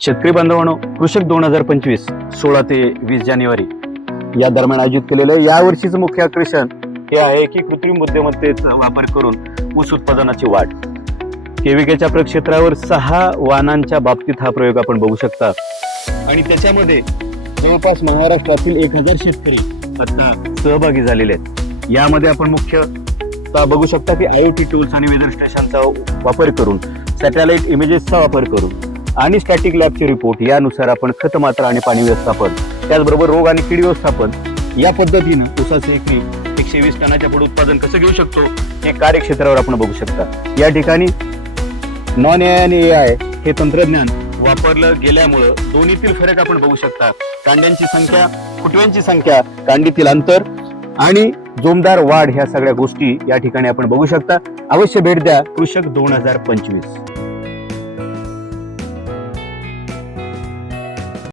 शेतकरी बांधवांनो कृषक दोन हजार पंचवीस सोळा ते वीस जानेवारी. या दरम्यान आयोजित केलेलं यावर्षीचं मुख्य आकर्षण हे आहे की कृत्रिम बुद्धिमत्तेचा वापर करून ऊस उत्पादनाची वाढ. केविकेच्या प्रक्षेत्रावर सहा वाहनांच्या बाबतीत हा प्रयोग आपण बघू शकता. आणि त्याच्यामध्ये जवळपास महाराष्ट्रातील एक हजार शेतकरी आता सहभागी झालेले आहेत. यामध्ये आपण मुख्य बघू शकता की आय टी टूल्स आणि वेदर स्टेशनचा वापर करून सॅटेलाइट इमेजेसचा वापर करून आणि स्टॅटिक लॅबचे रिपोर्ट यानुसार आपण खत मात्रा आणि पाणी व्यवस्थापन त्याचबरोबर रोग आणि कीड व्यवस्थापन या पद्धतीनं उसाचे एकरी एकशे वीस टनाच्या पुढे उत्पादन कसं घेऊ शकतो हे कार्यक्षेत्रावर आपण बघू शकता. या ठिकाणी नॉन ए आणि ए आय हे तंत्रज्ञान वापरलं गेल्यामुळं दोन्हीतील फरक आपण बघू शकता. कांड्यांची संख्या फुटव्यांची संख्या कांडीतील अंतर आणि जोमदार वाढ ह्या सगळ्या गोष्टी या ठिकाणी आपण बघू शकता. अवश्य भेट द्या कृषक दोन हजार पंचवीस.